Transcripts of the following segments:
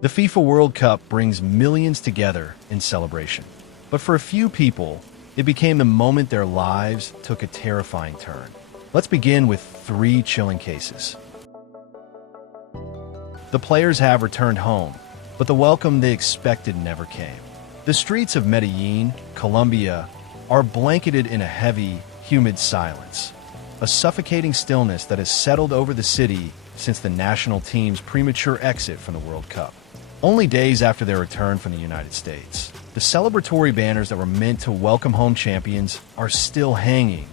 The FIFA World Cup brings millions together in celebration. But for a few people, it became the moment their lives took a terrifying turn. Let's begin with three chilling cases. The players have returned home, but the welcome they expected never came. The streets of Medellin, Colombia, are blanketed in a heavy, humid silence, a suffocating stillness that has settled over the city since the national team's premature exit from the World Cup. Only days after their return from the United States, the celebratory banners that were meant to welcome home champions are still hanging,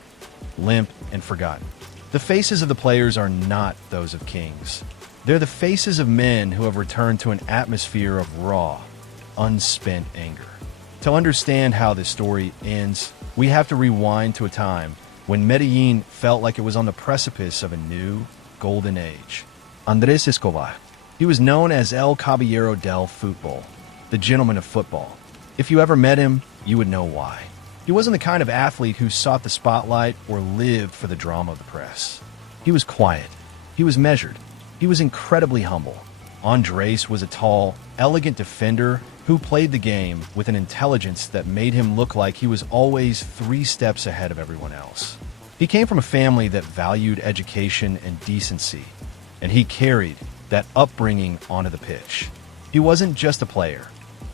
limp and forgotten. The faces of the players are not those of kings. They're the faces of men who have returned to an atmosphere of raw, unspent anger. To understand how this story ends, we have to rewind to a time when Medellin felt like it was on the precipice of a new, golden age. Andrés Escobar. He was known as El Caballero del Fútbol, the gentleman of football. If you ever met him, you would know why. He wasn't the kind of athlete who sought the spotlight or lived for the drama of the press. He was quiet. He was measured. He was incredibly humble. Andrés was a tall, elegant defender who played the game with an intelligence that made him look like he was always 3 steps ahead of everyone else. He came from a family that valued education and decency, and he carried that upbringing onto the pitch. He wasn't just a player.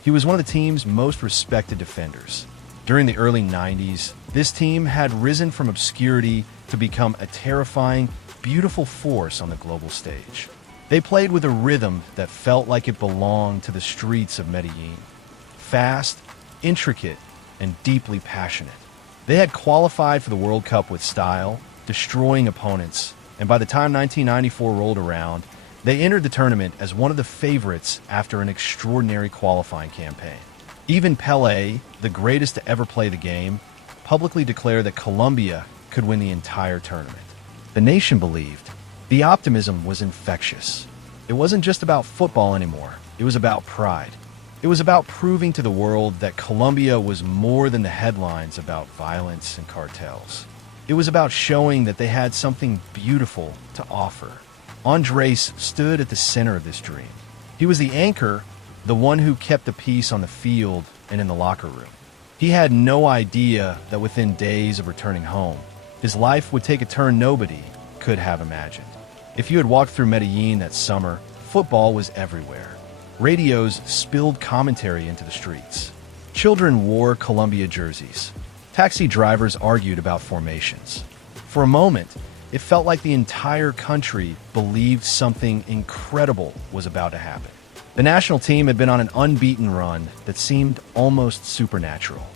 He was one of the team's most respected defenders. During the early 90s, this team had risen from obscurity to become a terrifying, beautiful force on the global stage. They played with a rhythm that felt like it belonged to the streets of Medellin. Fast, intricate, and deeply passionate. They had qualified for the World Cup with style, destroying opponents, and by the time 1994 rolled around, they entered the tournament as one of the favorites after an extraordinary qualifying campaign. Even Pelé, the greatest to ever play the game, publicly declared that Colombia could win the entire tournament. The nation believed. The optimism was infectious. It wasn't just about football anymore. It was about pride. It was about proving to the world that Colombia was more than the headlines about violence and cartels. It was about showing that they had something beautiful to offer. Andrés stood at the center of this dream. He was the anchor, the one who kept the peace on the field and in the locker room. He had no idea that within days of returning home, his life would take a turn nobody could have imagined. If you had walked through Medellin that summer, football was everywhere. Radios spilled commentary into the streets. Children wore Colombia jerseys. Taxi drivers argued about formations. For a moment, it felt like the entire country believed something incredible was about to happen. The national team had been on an unbeaten run that seemed almost supernatural.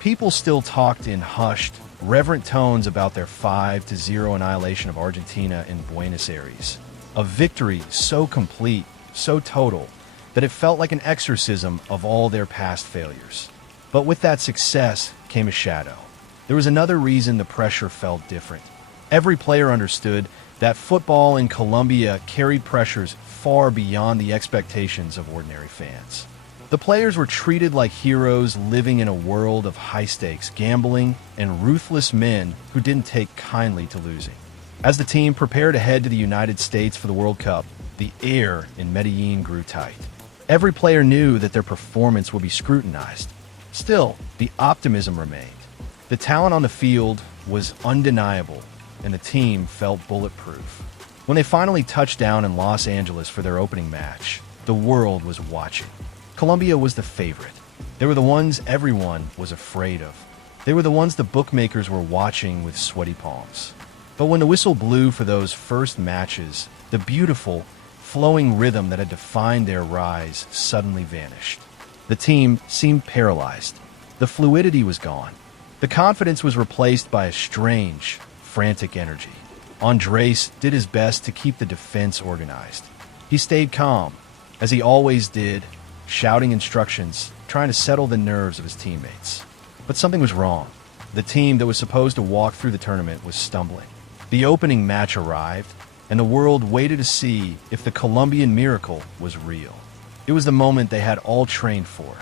People still talked in hushed, reverent tones about their 5-0 annihilation of Argentina in Buenos Aires. A victory so complete, so total, that it felt like an exorcism of all their past failures. But with that success came a shadow. There was another reason the pressure felt different. Every player understood that football in Colombia carried pressures far beyond the expectations of ordinary fans. The players were treated like heroes living in a world of high-stakes gambling and ruthless men who didn't take kindly to losing. As the team prepared to head to the United States for the World Cup, the air in Medellin grew tight. Every player knew that their performance would be scrutinized. Still, the optimism remained. The talent on the field was undeniable, and the team felt bulletproof. When they finally touched down in Los Angeles for their opening match, the world was watching. Colombia was the favorite. They were the ones everyone was afraid of. They were the ones the bookmakers were watching with sweaty palms. But when the whistle blew for those first matches, the beautiful, flowing rhythm that had defined their rise suddenly vanished. The team seemed paralyzed. The fluidity was gone. The confidence was replaced by a strange, frantic energy. Andrés did his best to keep the defense organized. He stayed calm, as he always did, shouting instructions, trying to settle the nerves of his teammates. But something was wrong. The team that was supposed to walk through the tournament was stumbling. The opening match arrived, and the world waited to see if the Colombian miracle was real. It was the moment they had all trained for.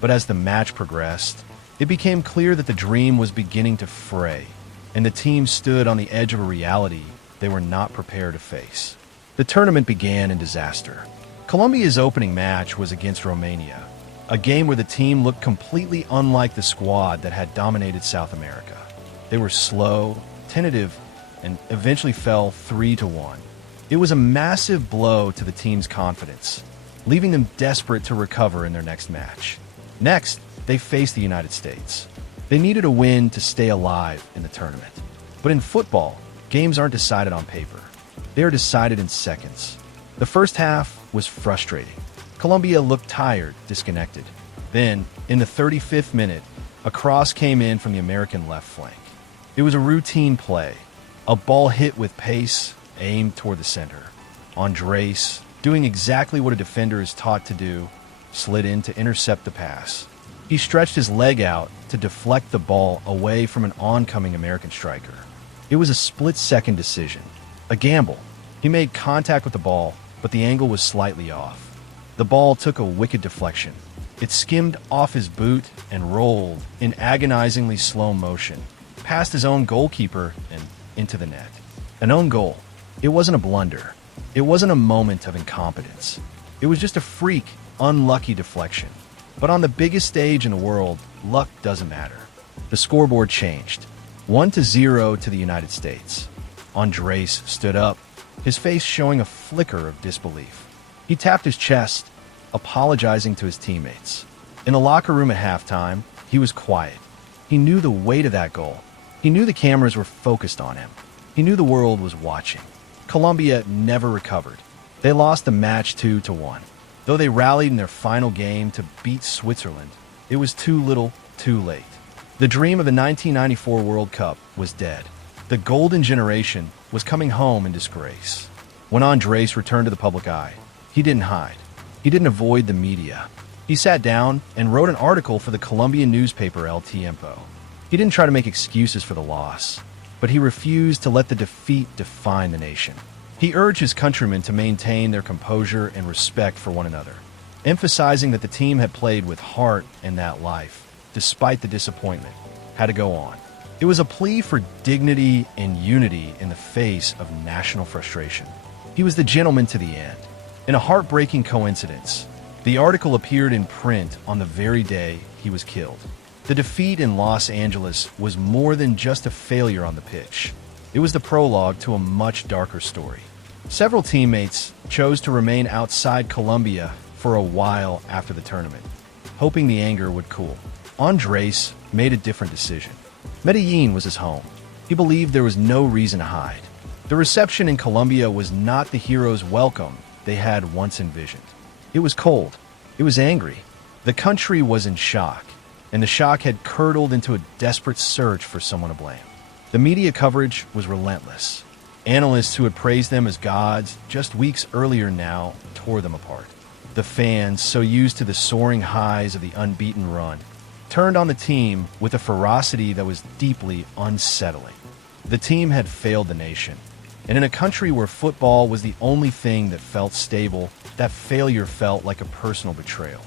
But as the match progressed, it became clear that the dream was beginning to fray, and the team stood on the edge of a reality they were not prepared to face. The tournament began in disaster. Colombia's opening match was against Romania, a game where the team looked completely unlike the squad that had dominated South America. They were slow, tentative, and eventually fell 3-1. It was a massive blow to the team's confidence, leaving them desperate to recover in their next match. Next, they faced the United States. They needed a win to stay alive in the tournament. But in football, games aren't decided on paper. They are decided in seconds. The first half was frustrating. Colombia looked tired, disconnected. Then, in the 35th minute, a cross came in from the American left flank. It was a routine play. A ball hit with pace, aimed toward the center. Andrés, doing exactly what a defender is taught to do, slid in to intercept the pass. He stretched his leg out to deflect the ball away from an oncoming American striker. It was a split-second decision, a gamble. He made contact with the ball, but the angle was slightly off. The ball took a wicked deflection. It skimmed off his boot and rolled in agonizingly slow motion, past his own goalkeeper and into the net. An own goal. It wasn't a blunder. It wasn't a moment of incompetence. It was just a freak, unlucky deflection. But on the biggest stage in the world, luck doesn't matter. The scoreboard changed. 1-0 to the United States. Andrés stood up, his face showing a flicker of disbelief. He tapped his chest, apologizing to his teammates. In the locker room at halftime, he was quiet. He knew the weight of that goal. He knew the cameras were focused on him. He knew the world was watching. Colombia never recovered. They lost the match 2-1. Though they rallied in their final game to beat Switzerland, it was too little, too late. The dream of the 1994 World Cup was dead. The golden generation was coming home in disgrace. When Andrés returned to the public eye, he didn't hide. He didn't avoid the media. He sat down and wrote an article for the Colombian newspaper El Tiempo. He didn't try to make excuses for the loss, but he refused to let the defeat define the nation. He urged his countrymen to maintain their composure and respect for one another, emphasizing that the team had played with heart and that life, despite the disappointment, had to go on. It was a plea for dignity and unity in the face of national frustration. He was the gentleman to the end. In a heartbreaking coincidence, the article appeared in print on the very day he was killed. The defeat in Los Angeles was more than just a failure on the pitch. It was the prologue to a much darker story. Several teammates chose to remain outside Colombia for a while after the tournament, hoping the anger would cool. Andrés made a different decision. Medellin was his home. He believed there was no reason to hide. The reception in Colombia was not the hero's welcome they had once envisioned. It was cold. It was angry. The country was in shock, and the shock had curdled into a desperate search for someone to blame. The media coverage was relentless. Analysts who had praised them as gods just weeks earlier now tore them apart. The fans, so used to the soaring highs of the unbeaten run, turned on the team with a ferocity that was deeply unsettling. The team had failed the nation, and in a country where football was the only thing that felt stable, that failure felt like a personal betrayal.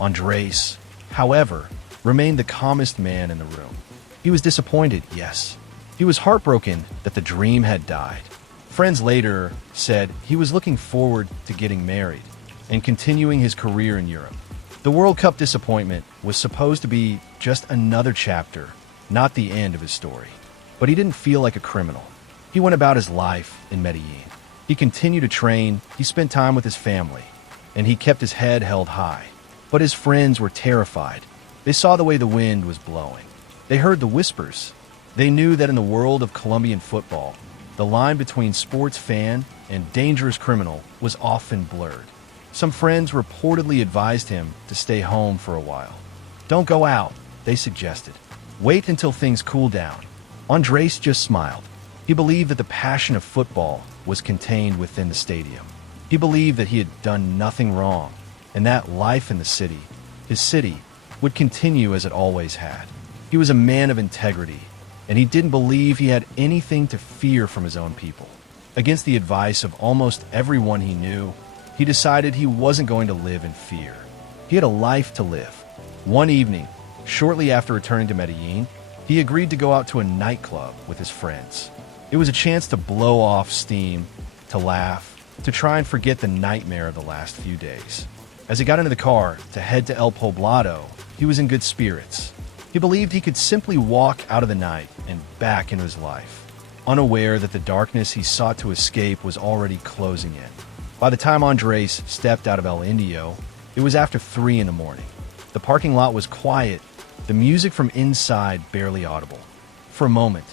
Andrés, however, remained the calmest man in the room. He was disappointed, yes. He was heartbroken that the dream had died. Friends later said he was looking forward to getting married and continuing his career in Europe. The World Cup disappointment was supposed to be just another chapter, not the end of his story. But he didn't feel like a criminal. He went about his life in Medellin. He continued to train, he spent time with his family, and he kept his head held high. But his friends were terrified. They saw the way the wind was blowing. They heard the whispers. They knew that in the world of Colombian football, the line between sports fan and dangerous criminal was often blurred. Some friends reportedly advised him to stay home for a while. Don't go out, they suggested. Wait until things cool down. Andrés just smiled. He believed that the passion of football was contained within the stadium. He believed that he had done nothing wrong, and that life in the city, his city, would continue as it always had. He was a man of integrity, and he didn't believe he had anything to fear from his own people. Against the advice of almost everyone he knew, he decided he wasn't going to live in fear. He had a life to live. One evening, shortly after returning to Medellin, he agreed to go out to a nightclub with his friends. It was a chance to blow off steam, to laugh, to try and forget the nightmare of the last few days. As he got into the car to head to El Poblado, he was in good spirits. He believed he could simply walk out of the night and back into his life, unaware that the darkness he sought to escape was already closing in. By the time Andrés stepped out of El Indio, it was after 3 in the morning. The parking lot was quiet, the music from inside barely audible. For a moment,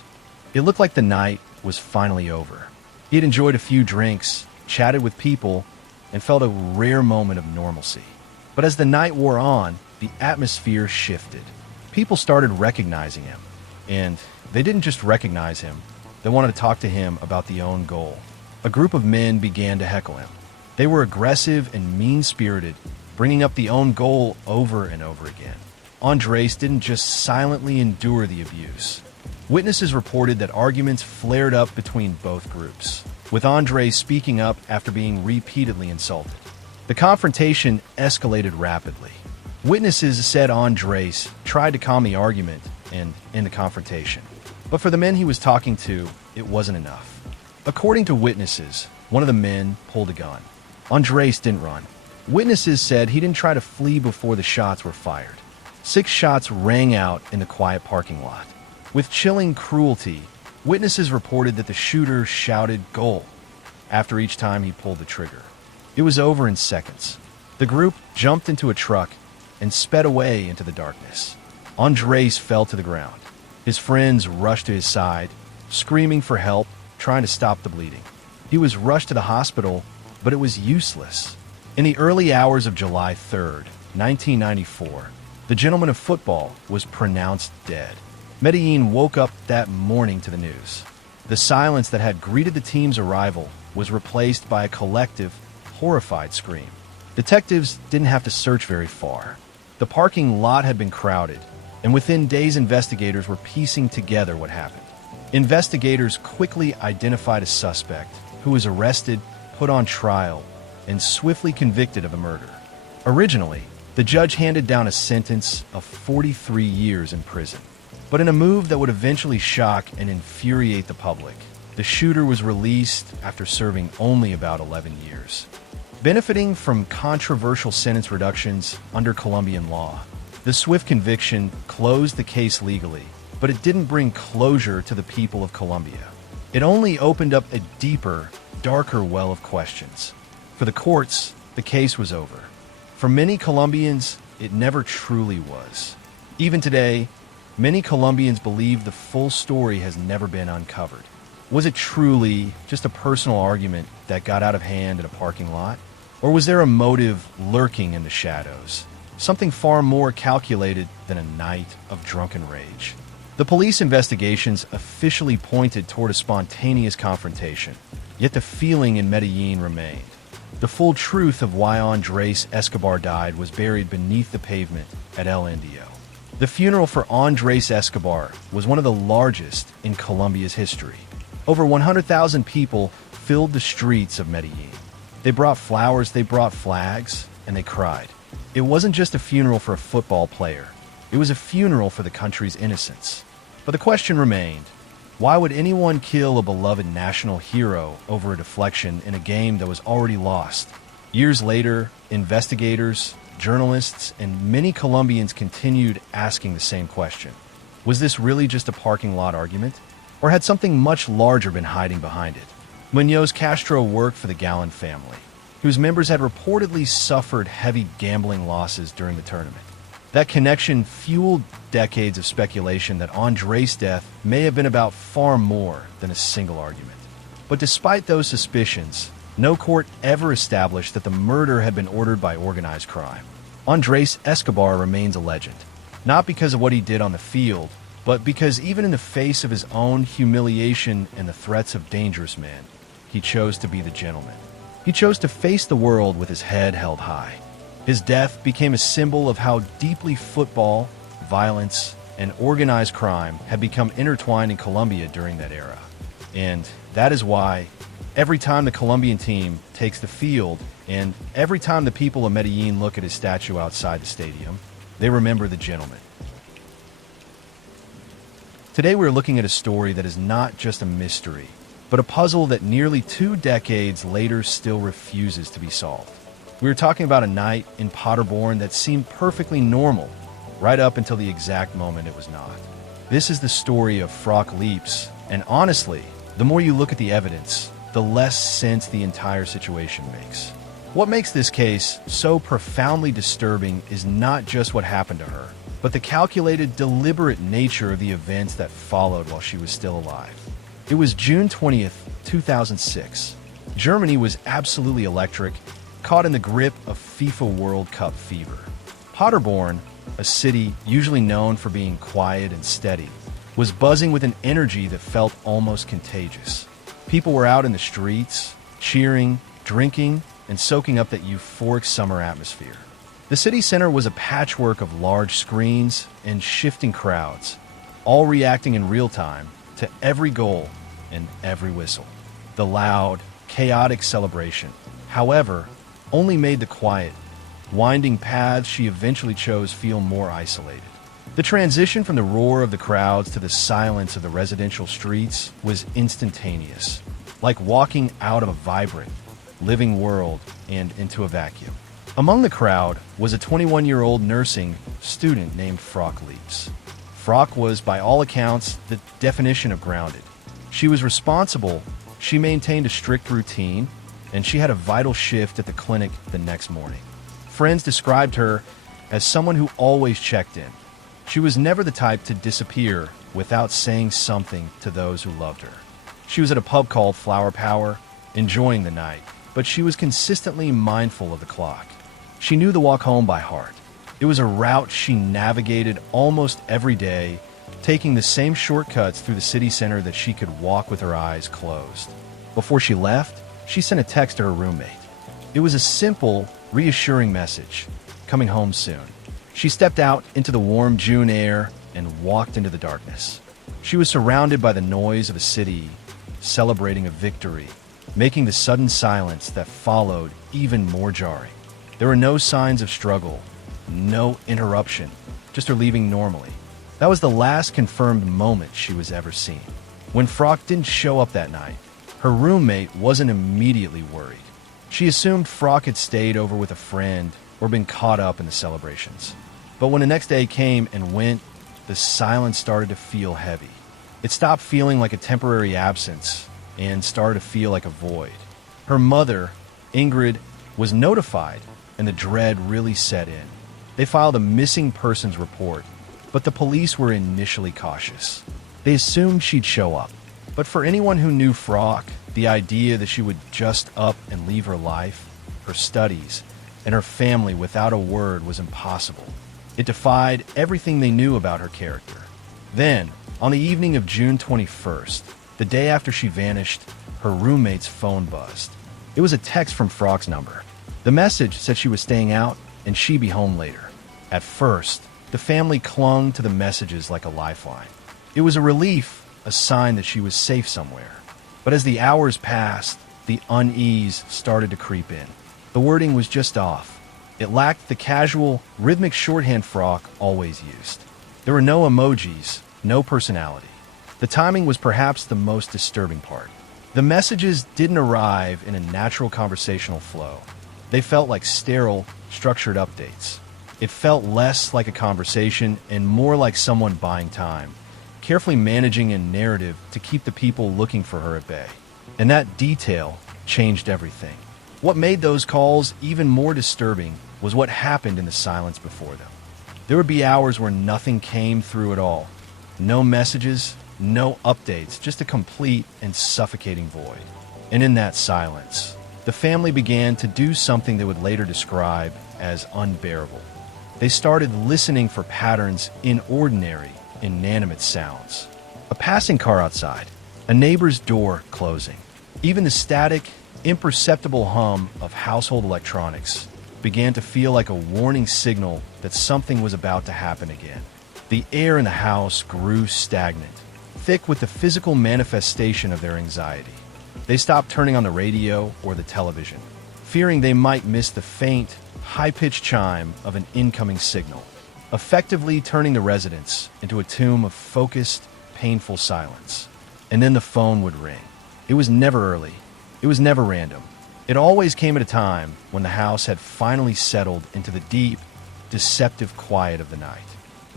it looked like the night was finally over. He had enjoyed a few drinks, chatted with people, and felt a rare moment of normalcy. But as the night wore on, the atmosphere shifted. People started recognizing him. And they didn't just recognize him, they wanted to talk to him about the own goal. A group of men began to heckle him. They were aggressive and mean-spirited, bringing up the own goal over and over again. Andrés didn't just silently endure the abuse. Witnesses reported that arguments flared up between both groups, with Andrés speaking up after being repeatedly insulted. The confrontation escalated rapidly. Witnesses said Andrés tried to calm the argument and end the confrontation. But for the men he was talking to, it wasn't enough. According to witnesses, one of the men pulled a gun. Andrés didn't run. Witnesses said he didn't try to flee before the shots were fired. 6 shots rang out in the quiet parking lot. With chilling cruelty, witnesses reported that the shooter shouted "Goal" after each time he pulled the trigger. It was over in seconds. The group jumped into a truck and sped away into the darkness. Andrés fell to the ground. His friends rushed to his side, screaming for help, trying to stop the bleeding. He was rushed to the hospital, but it was useless. In the early hours of July 3rd, 1994, the gentleman of football was pronounced dead. Medellin woke up that morning to the news. The silence that had greeted the team's arrival was replaced by a collective, horrified scream. Detectives didn't have to search very far. The parking lot had been crowded, and within days investigators were piecing together what happened. Investigators quickly identified a suspect who was arrested, put on trial, and swiftly convicted of a murder. Originally, the judge handed down a sentence of 43 years in prison. But in a move that would eventually shock and infuriate the public, the shooter was released after serving only about 11 years. Benefiting from controversial sentence reductions under Colombian law, the swift conviction closed the case legally, but it didn't bring closure to the people of Colombia. It only opened up a deeper, darker well of questions. For the courts, the case was over. For many Colombians, it never truly was. Even today, many Colombians believe the full story has never been uncovered. Was it truly just a personal argument that got out of hand in a parking lot? Or was there a motive lurking in the shadows? Something far more calculated than a night of drunken rage. The police investigations officially pointed toward a spontaneous confrontation, yet the feeling in Medellin remained. The full truth of why Andrés Escobar died was buried beneath the pavement at El Indio. The funeral for Andrés Escobar was one of the largest in Colombia's history. Over 100,000 people filled the streets of Medellin. They brought flowers, they brought flags, and they cried. It wasn't just a funeral for a football player. It was a funeral for the country's innocence. But the question remained, why would anyone kill a beloved national hero over a deflection in a game that was already lost? Years later, investigators, journalists, and many Colombians continued asking the same question. Was this really just a parking lot argument? Or had something much larger been hiding behind it? Muñoz Castro worked for the Gallon family, whose members had reportedly suffered heavy gambling losses during the tournament. That connection fueled decades of speculation that Andrés' death may have been about far more than a single argument. But despite those suspicions, no court ever established that the murder had been ordered by organized crime. Andrés Escobar remains a legend, not because of what he did on the field, but because even in the face of his own humiliation and the threats of dangerous men, he chose to be the gentleman. He chose to face the world with his head held high. His death became a symbol of how deeply football, violence, and organized crime had become intertwined in Colombia during that era. And that is why every time the Colombian team takes the field and every time the people of Medellin look at his statue outside the stadium, they remember the gentleman. Today we're looking at a story that is not just a mystery, but a puzzle that nearly 2 decades later still refuses to be solved. We were talking about a night in Paderborn that seemed perfectly normal, right up until the exact moment it was not. This is the story of Frauke Liebs, and honestly, the more you look at the evidence, the less sense the entire situation makes. What makes this case so profoundly disturbing is not just what happened to her, but the calculated, deliberate nature of the events that followed while she was still alive. It was June 20th, 2006. Germany was absolutely electric, caught in the grip of FIFA World Cup fever. Paderborn, a city usually known for being quiet and steady, was buzzing with an energy that felt almost contagious. People were out in the streets, cheering, drinking, and soaking up that euphoric summer atmosphere. The city center was a patchwork of large screens and shifting crowds, all reacting in real time to every goal and every whistle. The loud, chaotic celebration, however, only made the quiet, winding paths she eventually chose feel more isolated. The transition from the roar of the crowds to the silence of the residential streets was instantaneous, like walking out of a vibrant, living world and into a vacuum. Among the crowd was a 21-year-old nursing student named Frauke Liebs. Frauke was, by all accounts, the definition of grounded. She was responsible, she maintained a strict routine, and she had a vital shift at the clinic the next morning. Friends described her as someone who always checked in. She was never the type to disappear without saying something to those who loved her. She was at a pub called Flower Power, enjoying the night, but she was consistently mindful of the clock. She knew the walk home by heart. It was a route she navigated almost every day, taking the same shortcuts through the city center that she could walk with her eyes closed. Before she left, she sent a text to her roommate. It was a simple, reassuring message, coming home soon. She stepped out into the warm June air and walked into the darkness. She was surrounded by the noise of a city celebrating a victory, making the sudden silence that followed even more jarring. There were no signs of struggle, no interruption, just her leaving normally. That was the last confirmed moment she was ever seen. When Frauke didn't show up that night, her roommate wasn't immediately worried. She assumed Frauke had stayed over with a friend or been caught up in the celebrations. But when the next day came and went, the silence started to feel heavy. It stopped feeling like a temporary absence and started to feel like a void. Her mother, Ingrid, was notified, and the dread really set in. They filed a missing persons report, but the police were initially cautious. They assumed she'd show up. But for anyone who knew Frauke, the idea that she would just up and leave her life, her studies, and her family without a word was impossible. It defied everything they knew about her character. Then, on the evening of June 21st, the day after she vanished, her roommate's phone buzzed. It was a text from Frauke's number. The message said she was staying out and she'd be home later. At first, the family clung to the messages like a lifeline. It was a relief, a sign that she was safe somewhere. But as the hours passed, the unease started to creep in. The wording was just off. It lacked the casual, rhythmic shorthand Frauke always used. There were no emojis, no personality. The timing was perhaps the most disturbing part. The messages didn't arrive in a natural conversational flow. They felt like sterile, structured updates. It felt less like a conversation and more like someone buying time, carefully managing a narrative to keep the people looking for her at bay. And that detail changed everything. What made those calls even more disturbing was what happened in the silence before them. There would be hours where nothing came through at all. No messages, no updates, just a complete and suffocating void. And in that silence, the family began to do something they would later describe as unbearable. They started listening for patterns in ordinary, inanimate sounds. A passing car outside, a neighbor's door closing. Even the static, imperceptible hum of household electronics began to feel like a warning signal that something was about to happen again. The air in the house grew stagnant, thick with the physical manifestation of their anxiety. They stopped turning on the radio or the television, fearing they might miss the faint, high-pitched chime of an incoming signal, effectively turning the residence into a tomb of focused, painful silence. And then the phone would ring. It was never early. It was never random. It always came at a time when the house had finally settled into the deep, deceptive quiet of the night.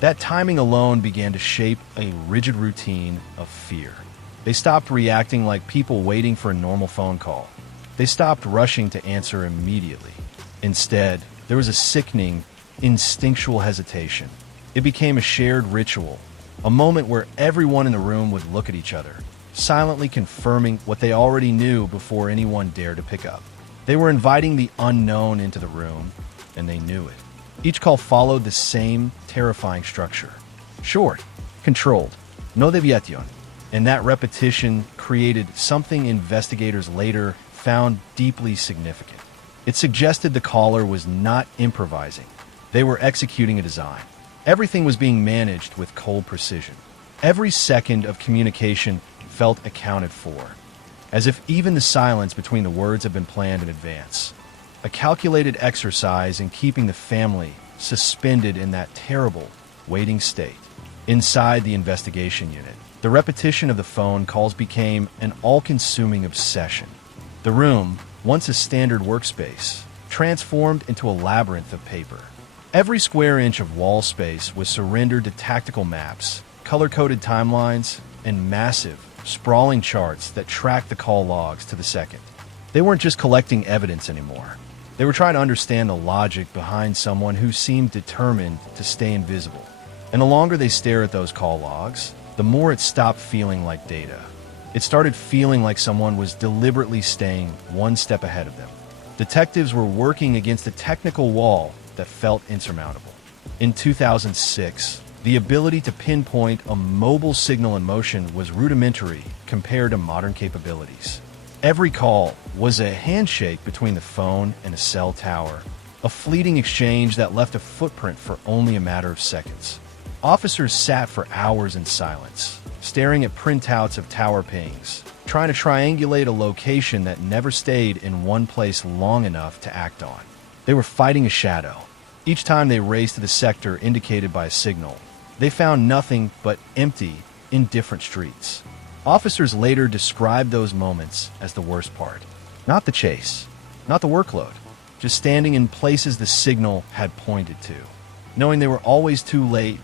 That timing alone began to shape a rigid routine of fear. They stopped reacting like people waiting for a normal phone call. They stopped rushing to answer immediately. Instead, there was a sickening, instinctual hesitation. It became a shared ritual, a moment where everyone in the room would look at each other, silently confirming what they already knew before anyone dared to pick up. They were inviting the unknown into the room, and they knew it. Each call followed the same terrifying structure. Short, controlled, no deviation. And that repetition created something investigators later found deeply significant. It suggested the caller was not improvising. They were executing a design. Everything was being managed with cold precision. Every second of communication felt accounted for, as if even the silence between the words had been planned in advance. A calculated exercise in keeping the family suspended in that terrible, waiting state. Inside the investigation unit, the repetition of the phone calls became an all-consuming obsession. The room, once a standard workspace, transformed into a labyrinth of paper. Every square inch of wall space was surrendered to tactical maps, color-coded timelines, and massive, sprawling charts that tracked the call logs to the second. They weren't just collecting evidence anymore. They were trying to understand the logic behind someone who seemed determined to stay invisible. And the longer they stare at those call logs, the more it stopped feeling like data. It started feeling like someone was deliberately staying one step ahead of them. Detectives were working against a technical wall that felt insurmountable. In 2006, the ability to pinpoint a mobile signal in motion was rudimentary compared to modern capabilities. Every call was a handshake between the phone and a cell tower, a fleeting exchange that left a footprint for only a matter of seconds. Officers sat for hours in silence, staring at printouts of tower pings, trying to triangulate a location that never stayed in one place long enough to act on. They were fighting a shadow. Each time they raced to the sector indicated by a signal, they found nothing but empty, indifferent streets. Officers later described those moments as the worst part. Not the chase, not the workload, just standing in places the signal had pointed to, knowing they were always too late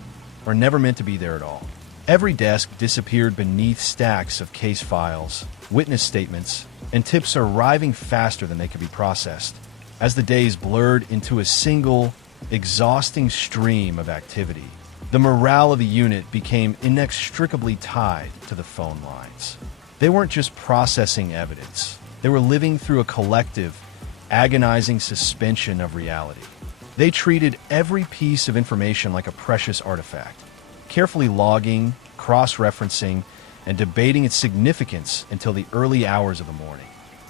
or never meant to be there at all. Every desk disappeared beneath stacks of case files, witness statements, and tips arriving faster than they could be processed, as the days blurred into a single, exhausting stream of activity. The morale of the unit became inextricably tied to the phone lines. They weren't just processing evidence. They were living through a collective, agonizing suspension of reality. They treated every piece of information like a precious artifact, carefully logging, cross-referencing, and debating its significance until the early hours of the morning,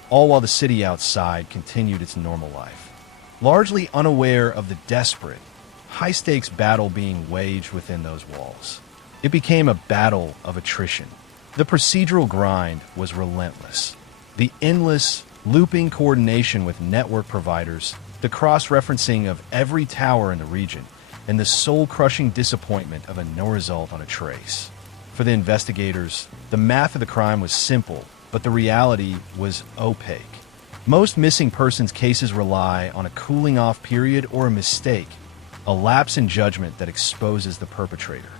all while the city outside continued its normal life. Largely unaware of the desperate, high-stakes battle being waged within those walls. It became a battle of attrition. The procedural grind was relentless. The endless, looping coordination with network providers, the cross-referencing of every tower in the region, and the soul-crushing disappointment of no result on a trace. For the investigators, the math of the crime was simple, but the reality was opaque. Most missing persons cases rely on a cooling-off period or a mistake, a lapse in judgment that exposes the perpetrator.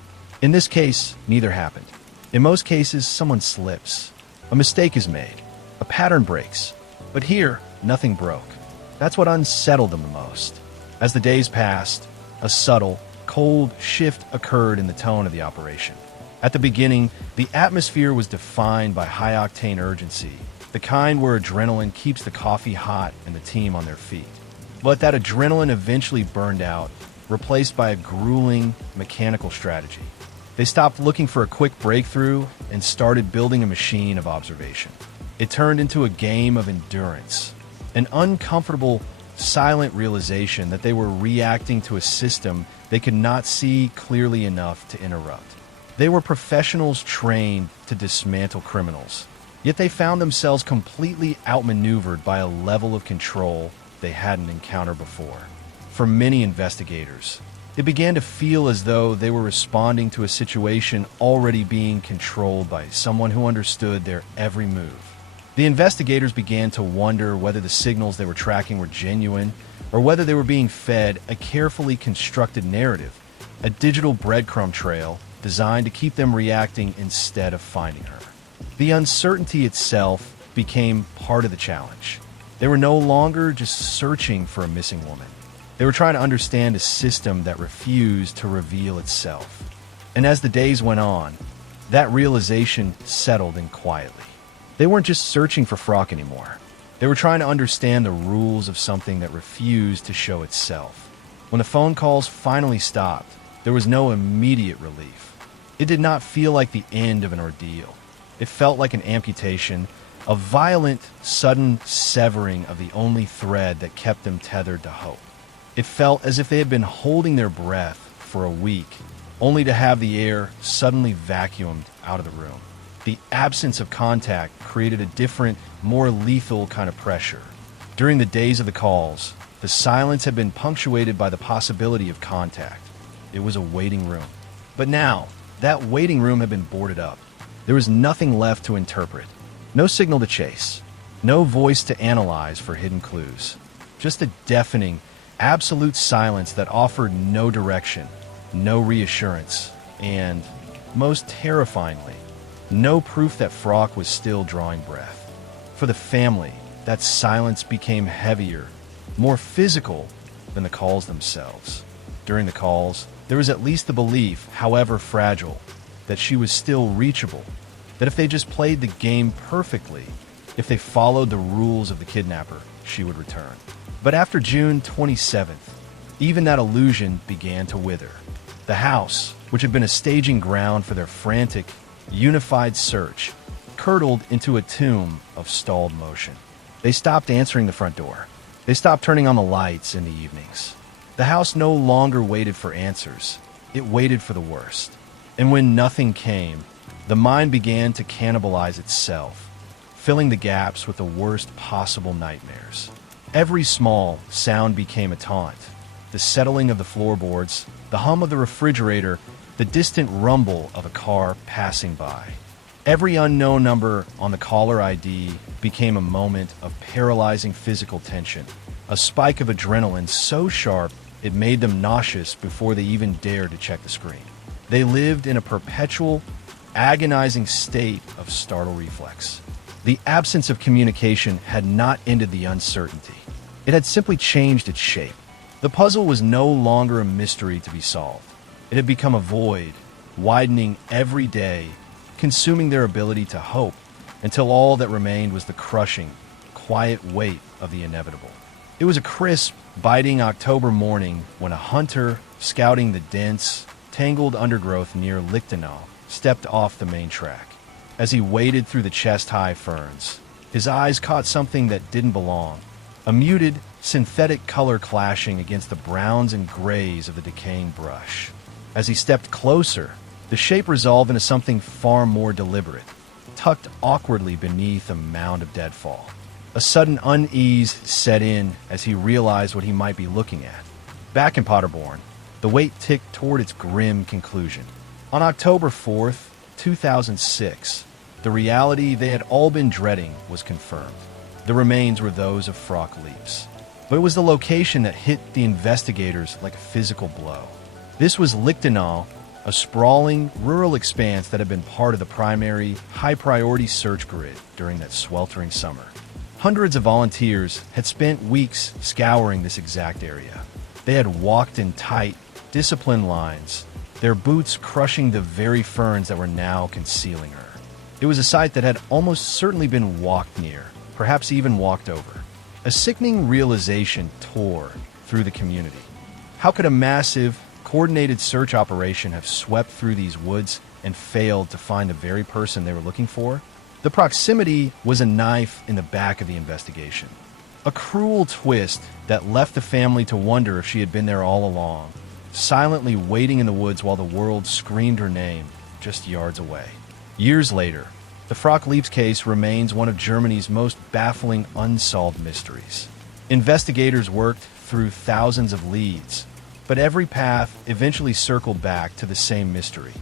In this case, neither happened. In most cases, someone slips. A mistake is made. A pattern breaks. But here, nothing broke. That's what unsettled them the most. As the days passed, a subtle, cold shift occurred in the tone of the operation. At the beginning, the atmosphere was defined by high-octane urgency, the kind where adrenaline keeps the coffee hot and the team on their feet. But that adrenaline eventually burned out, replaced by a grueling, mechanical strategy. They stopped looking for a quick breakthrough and started building a machine of observation. It turned into a game of endurance, an uncomfortable, silent realization that they were reacting to a system they could not see clearly enough to interrupt. They were professionals trained to dismantle criminals, yet they found themselves completely outmaneuvered by a level of control they hadn't encountered before. For many investigators, it began to feel as though they were responding to a situation already being controlled by someone who understood their every move. The investigators began to wonder whether the signals they were tracking were genuine or whether they were being fed a carefully constructed narrative, a digital breadcrumb trail designed to keep them reacting instead of finding her. The uncertainty itself became part of the challenge. They were no longer just searching for a missing woman. They were trying to understand a system that refused to reveal itself. And as the days went on, that realization settled in quietly. They weren't just searching for Frauke anymore. They were trying to understand the rules of something that refused to show itself. When the phone calls finally stopped, there was no immediate relief. It did not feel like the end of an ordeal. It felt like an amputation, a violent, sudden severing of the only thread that kept them tethered to hope. It felt as if they had been holding their breath for a week, only to have the air suddenly vacuumed out of the room. The absence of contact created a different, more lethal kind of pressure. During the days of the calls, the silence had been punctuated by the possibility of contact. It was a waiting room. But now, that waiting room had been boarded up. There was nothing left to interpret. No signal to chase. No voice to analyze for hidden clues. Just a deafening, absolute silence that offered no direction, no reassurance, and, most terrifyingly, no proof that Frauke was still drawing breath. For the family, that silence became heavier, more physical than the calls themselves. During the calls, there was at least the belief, however fragile, that she was still reachable, that if they just played the game perfectly, if they followed the rules of the kidnapper, she would return. But after June 27th, even that illusion began to wither. The house, which had been a staging ground for their frantic, unified search, curdled into a tomb of stalled motion. They stopped answering the front door. They stopped turning on the lights in the evenings. The house no longer waited for answers. It waited for the worst. And when nothing came, the mind began to cannibalize itself, filling the gaps with the worst possible nightmares. Every small sound became a taunt. The settling of the floorboards, the hum of the refrigerator, the distant rumble of a car passing by. Every unknown number on the caller ID became a moment of paralyzing physical tension, a spike of adrenaline so sharp it made them nauseous before they even dared to check the screen. They lived in a perpetual, agonizing state of startle reflex. The absence of communication had not ended the uncertainty. It had simply changed its shape. The puzzle was no longer a mystery to be solved. It had become a void, widening every day, consuming their ability to hope, until all that remained was the crushing, quiet weight of the inevitable. It was a crisp, biting October morning when a hunter, scouting the dense, tangled undergrowth near Lichtenau, stepped off the main track. As he waded through the chest-high ferns, his eyes caught something that didn't belong, a muted, synthetic color clashing against the browns and grays of the decaying brush. As he stepped closer, the shape resolved into something far more deliberate, tucked awkwardly beneath a mound of deadfall. A sudden unease set in as he realized what he might be looking at. Back in Paderborn, the wait ticked toward its grim conclusion. On October 4th, 2006, the reality they had all been dreading was confirmed. The remains were those of Frauke Liebs. But it was the location that hit the investigators like a physical blow. This was Lichtenau, a sprawling, rural expanse that had been part of the primary, high-priority search grid during that sweltering summer. Hundreds of volunteers had spent weeks scouring this exact area. They had walked in tight, disciplined lines, their boots crushing the very ferns that were now concealing her. It was a site that had almost certainly been walked near, perhaps even walked over. A sickening realization tore through the community. How could a massive, coordinated search operation have swept through these woods and failed to find the very person they were looking for? The proximity was a knife in the back of the investigation. A cruel twist that left the family to wonder if she had been there all along, silently waiting in the woods while the world screamed her name just yards away. Years later, the Frauke Liebs case remains one of Germany's most baffling unsolved mysteries. Investigators worked through thousands of leads, but every path eventually circled back to the same mystery: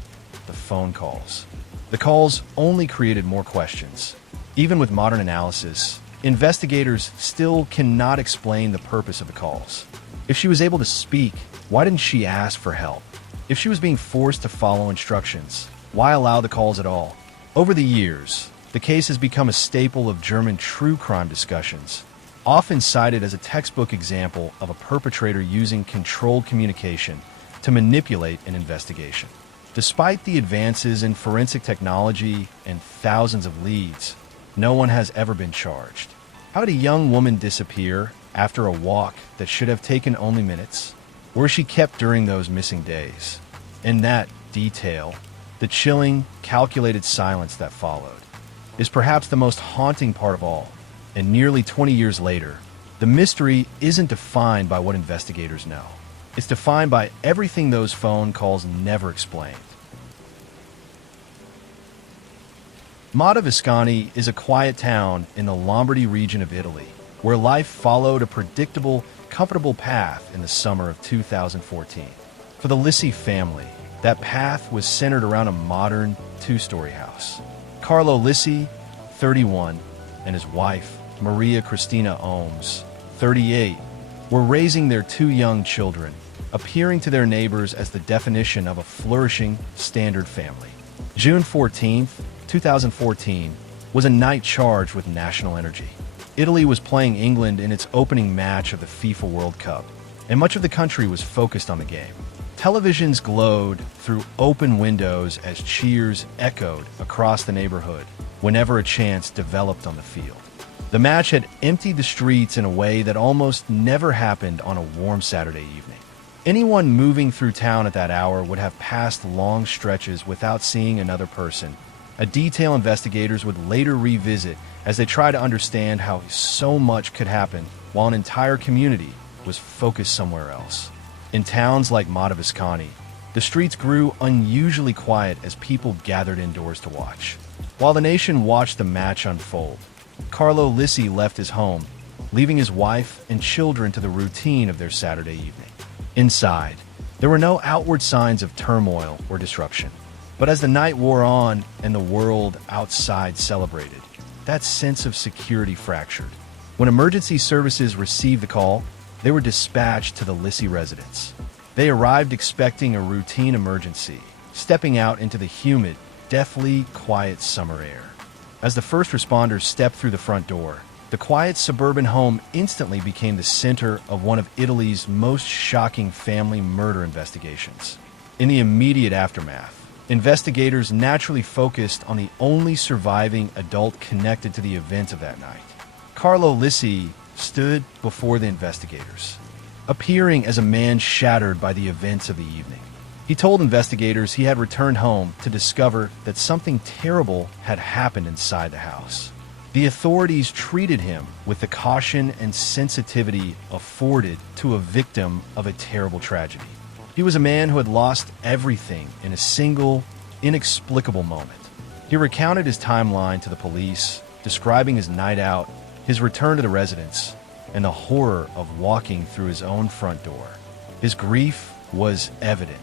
the phone calls. The calls only created more questions. Even with modern analysis, investigators still cannot explain the purpose of the calls. If she was able to speak, why didn't she ask for help? If she was being forced to follow instructions, why allow the calls at all? Over the years, the case has become a staple of German true crime discussions, often cited as a textbook example of a perpetrator using controlled communication to manipulate an investigation. Despite the advances in forensic technology and thousands of leads, no one has ever been charged. How did a young woman disappear after a walk that should have taken only minutes? Where was she kept during those missing days? In that detail, the chilling, calculated silence that followed is perhaps the most haunting part of all. And nearly 20 years later, the mystery isn't defined by what investigators know. It's defined by everything those phone calls never explained. Monteviscani is a quiet town in the Lombardy region of Italy, where life followed a predictable, comfortable path in the summer of 2014. For the Lissi family, that path was centered around a modern, two-story house. Carlo Lissi, 31, and his wife, Maria Cristina Ohms, 38, were raising their two young children, appearing to their neighbors as the definition of a flourishing, standard family. June 14, 2014, was a night charged with national energy. Italy was playing England in its opening match of the FIFA World Cup, and much of the country was focused on the game. Televisions glowed through open windows as cheers echoed across the neighborhood whenever a chance developed on the field. The match had emptied the streets in a way that almost never happened on a warm Saturday evening. Anyone moving through town at that hour would have passed long stretches without seeing another person, a detail investigators would later revisit as they try to understand how so much could happen while an entire community was focused somewhere else. In towns like Monteviscani, the streets grew unusually quiet as people gathered indoors to watch. While the nation watched the match unfold, Carlo Lissi left his home, leaving his wife and children to the routine of their Saturday evening. Inside, there were no outward signs of turmoil or disruption. But as the night wore on and the world outside celebrated, that sense of security fractured. When emergency services received the call, they were dispatched to the Lissi residence. They arrived expecting a routine emergency, stepping out into the humid, deathly quiet summer air. As the first responders stepped through the front door, the quiet suburban home instantly became the center of one of Italy's most shocking family murder investigations. In the immediate aftermath, investigators naturally focused on the only surviving adult connected to the events of that night. Carlo Lissi stood before the investigators, appearing as a man shattered by the events of the evening. He told investigators he had returned home to discover that something terrible had happened inside the house. The authorities treated him with the caution and sensitivity afforded to a victim of a terrible tragedy. He was a man who had lost everything in a single, inexplicable moment. He recounted his timeline to the police, describing his night out, his return to the residence, and the horror of walking through his own front door. His grief was evident,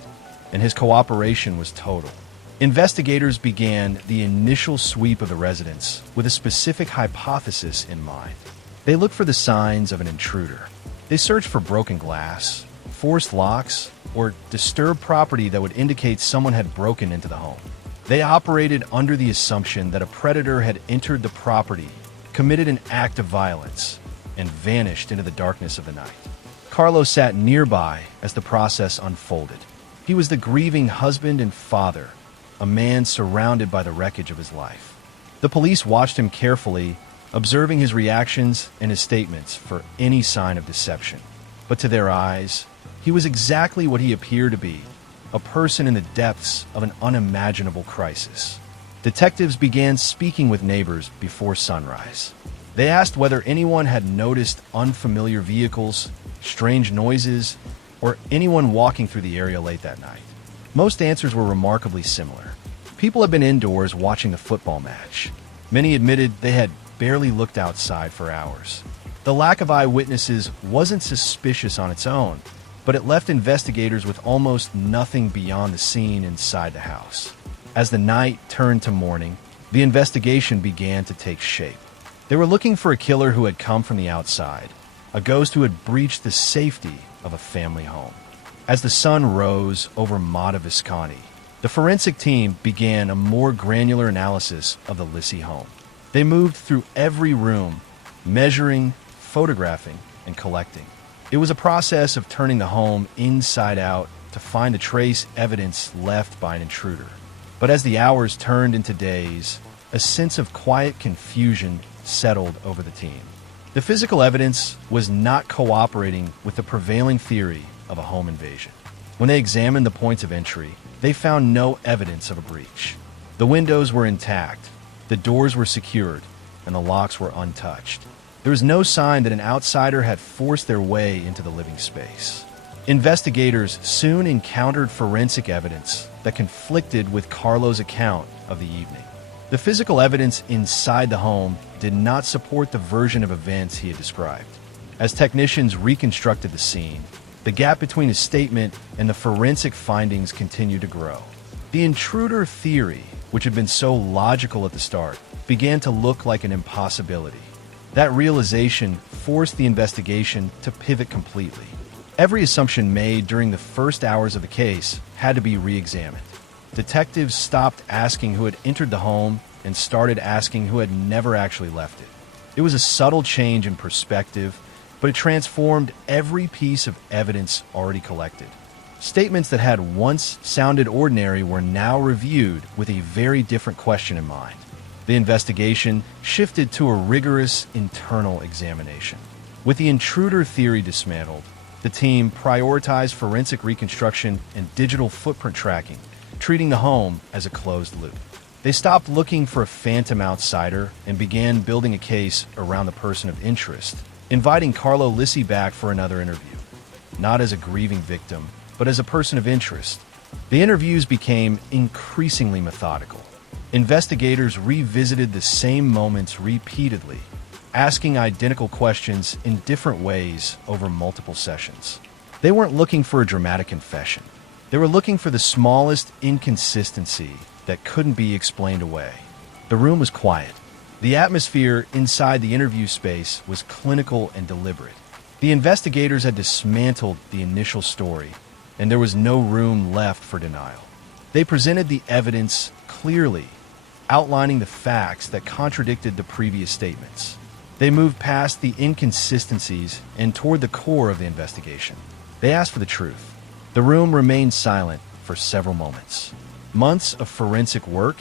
and his cooperation was total. Investigators began the initial sweep of the residence with a specific hypothesis in mind. They looked for the signs of an intruder. They searched for broken glass, forced locks, or disturbed property that would indicate someone had broken into the home. They operated under the assumption that a predator had entered the property, committed an act of violence, and vanished into the darkness of the night. Carlo sat nearby as the process unfolded. He was the grieving husband and father, a man surrounded by the wreckage of his life. The police watched him carefully, observing his reactions and his statements for any sign of deception. But to their eyes, he was exactly what he appeared to be, a person in the depths of an unimaginable crisis. Detectives began speaking with neighbors before sunrise. They asked whether anyone had noticed unfamiliar vehicles, strange noises, or anyone walking through the area late that night. Most answers were remarkably similar. People had been indoors watching the football match. Many admitted they had barely looked outside for hours. The lack of eyewitnesses wasn't suspicious on its own, but it left investigators with almost nothing beyond the scene inside the house. As the night turned to morning, The investigation began to take shape. They were looking for a killer who had come from the outside, a ghost who had breached the safety of a family home. As the sun rose over Mata Visconti, the forensic team began a more granular analysis of the Lissi home. They moved through every room, measuring, photographing, and collecting. It was a process of turning the home inside out to find the trace evidence left by an intruder. But as the hours turned into days, a sense of quiet confusion settled over the team. The physical evidence was not cooperating with the prevailing theory of a home invasion. When they examined the points of entry, they found no evidence of a breach. The windows were intact, the doors were secured, and the locks were untouched. There was no sign that an outsider had forced their way into the living space. Investigators soon encountered forensic evidence that conflicted with Carlo's account of the evening. The physical evidence inside the home did not support the version of events he had described. As technicians reconstructed the scene, the gap between his statement and the forensic findings continued to grow. The intruder theory, which had been so logical at the start, began to look like an impossibility. That realization forced the investigation to pivot completely. Every assumption made during the first hours of the case had to be re-examined. Detectives stopped asking who had entered the home and started asking who had never actually left it. It was a subtle change in perspective, but it transformed every piece of evidence already collected. Statements that had once sounded ordinary were now reviewed with a very different question in mind. The investigation shifted to a rigorous internal examination. With the intruder theory dismantled, the team prioritized forensic reconstruction and digital footprint tracking, treating the home as a closed loop. They stopped looking for a phantom outsider and began building a case around the person of interest, inviting Carlo Lissi back for another interview, not as a grieving victim, but as a person of interest. The interviews became increasingly methodical. Investigators revisited the same moments repeatedly, asking identical questions in different ways over multiple sessions. They weren't looking for a dramatic confession. They were looking for the smallest inconsistency that couldn't be explained away. The room was quiet. The atmosphere inside the interview space was clinical and deliberate. The investigators had dismantled the initial story, and there was no room left for denial. They presented the evidence clearly, outlining the facts that contradicted the previous statements. They moved past the inconsistencies and toward the core of the investigation. They asked for the truth. The room remained silent for several moments. Months of forensic work,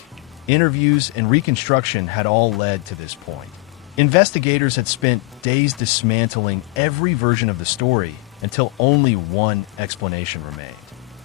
interviews, and reconstruction had all led to this point. Investigators had spent days dismantling every version of the story until only one explanation remained.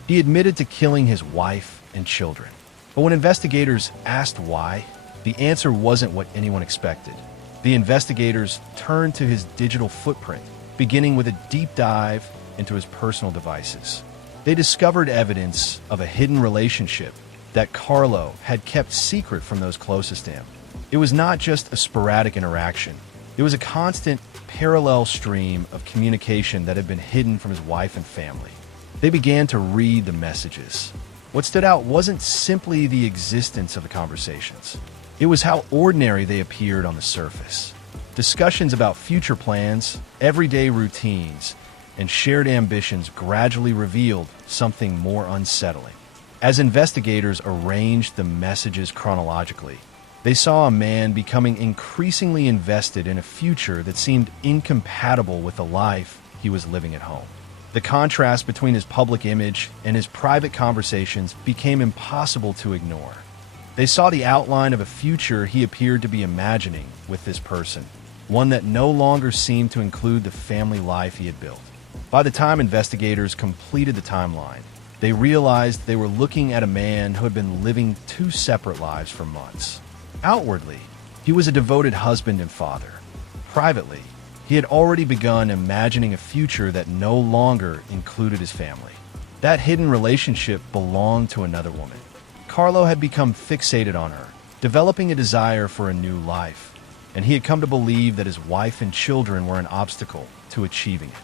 He admitted to killing his wife and children. But when investigators asked why, the answer wasn't what anyone expected. The investigators turned to his digital footprint, beginning with a deep dive into his personal devices. They discovered evidence of a hidden relationship that Carlo had kept secret from those closest to him. It was not just a sporadic interaction. It was a constant, parallel stream of communication that had been hidden from his wife and family. They began to read the messages. What stood out wasn't simply the existence of the conversations. It was how ordinary they appeared on the surface. Discussions about future plans, everyday routines, and shared ambitions gradually revealed something more unsettling. As investigators arranged the messages chronologically, they saw a man becoming increasingly invested in a future that seemed incompatible with the life he was living at home. The contrast between his public image and his private conversations became impossible to ignore. They saw the outline of a future he appeared to be imagining with this person, one that no longer seemed to include the family life he had built. By the time investigators completed the timeline, they realized they were looking at a man who had been living two separate lives for months. Outwardly, he was a devoted husband and father. Privately, he had already begun imagining a future that no longer included his family. That hidden relationship belonged to another woman. Carlo had become fixated on her, developing a desire for a new life, and he had come to believe that his wife and children were an obstacle to achieving it.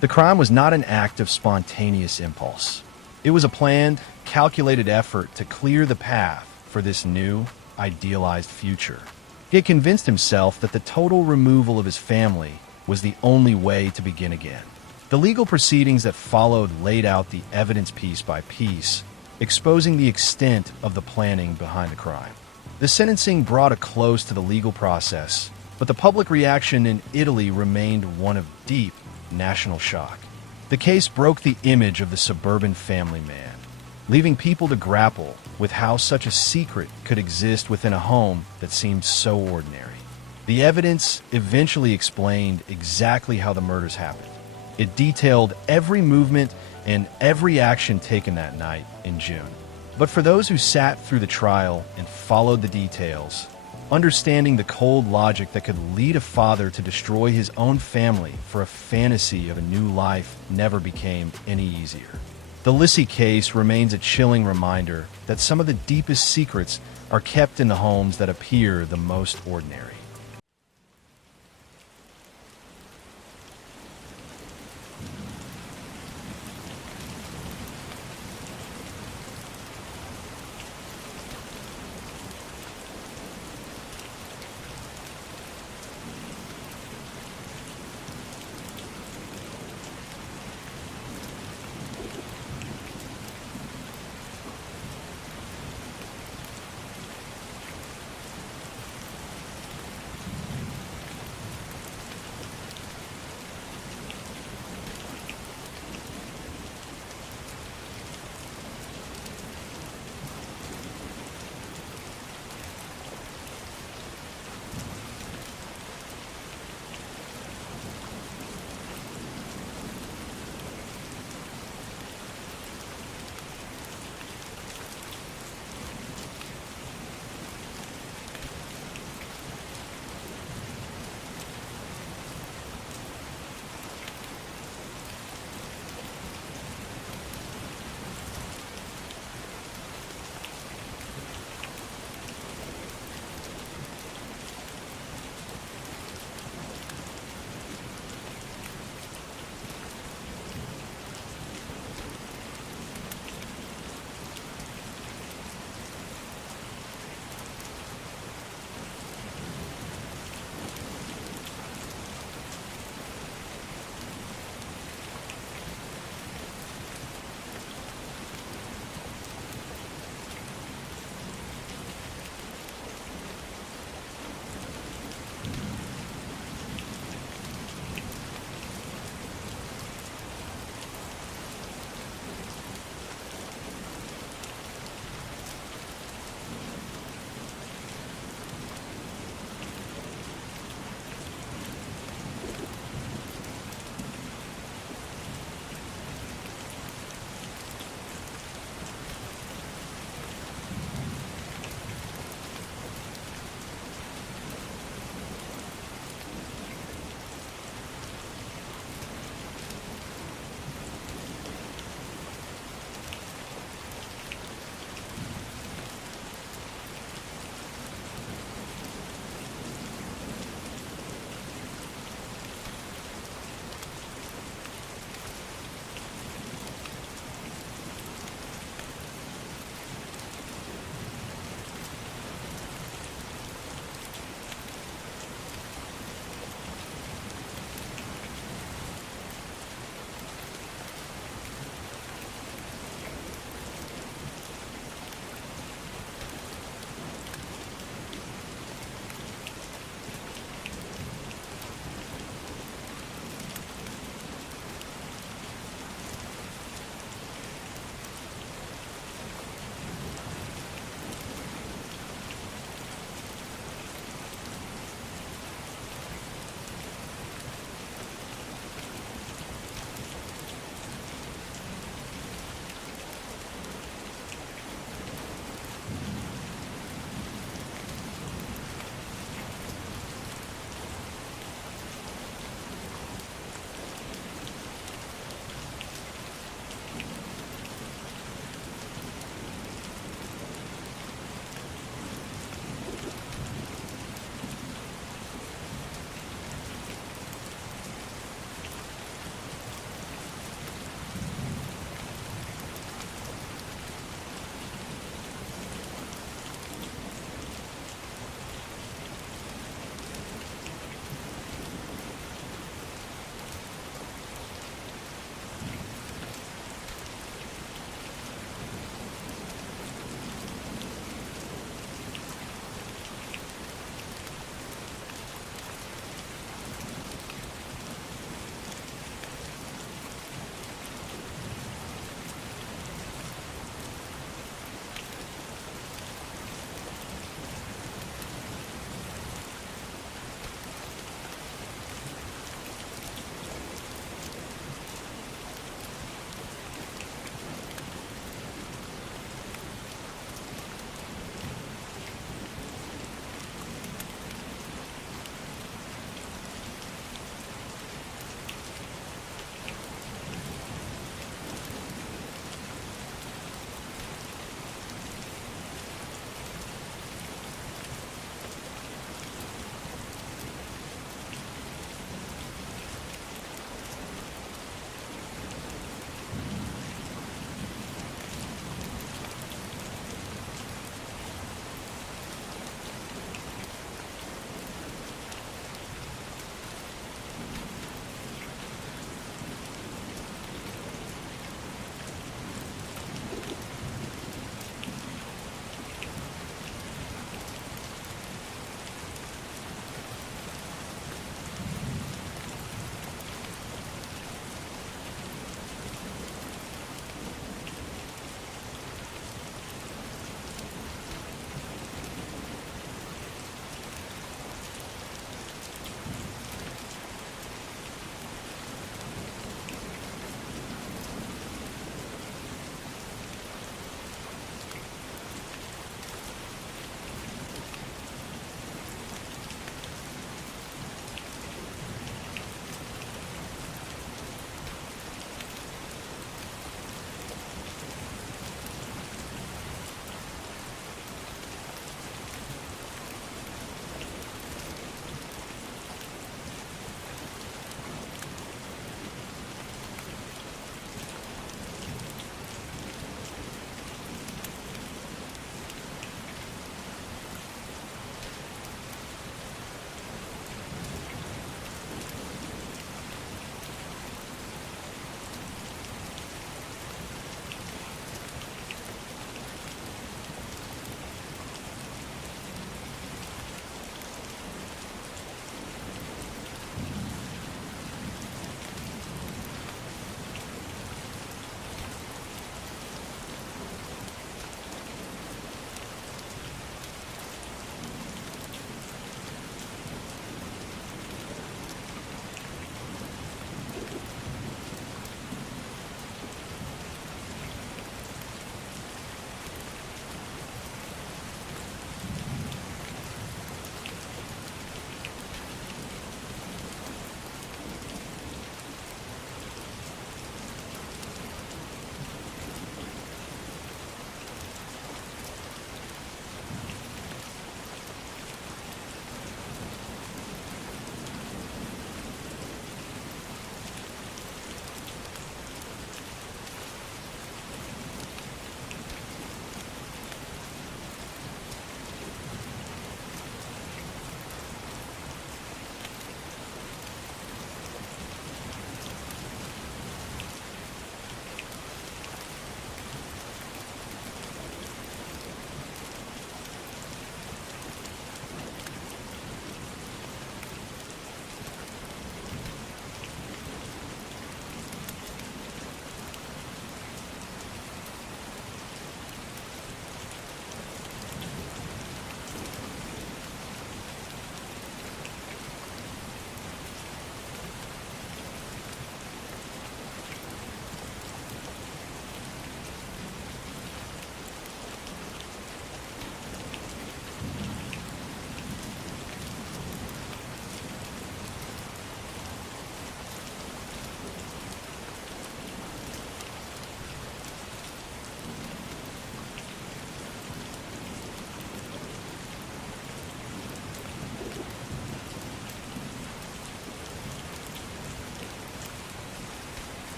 The crime was not an act of spontaneous impulse. It was a planned, calculated effort to clear the path for this new, idealized future. He had convinced himself that the total removal of his family was the only way to begin again. The legal proceedings that followed laid out the evidence piece by piece, exposing the extent of the planning behind the crime. The sentencing brought a close to the legal process, but the public reaction in Italy remained one of deep national shock. The case broke the image of the suburban family man, leaving people to grapple with how such a secret could exist within a home that seemed so ordinary. The evidence eventually explained exactly how the murders happened. It detailed every movement and every action taken that night in June. But for those who sat through the trial and followed the details, understanding the cold logic that could lead a father to destroy his own family for a fantasy of a new life never became any easier. The Lissi case remains a chilling reminder that some of the deepest secrets are kept in the homes that appear the most ordinary.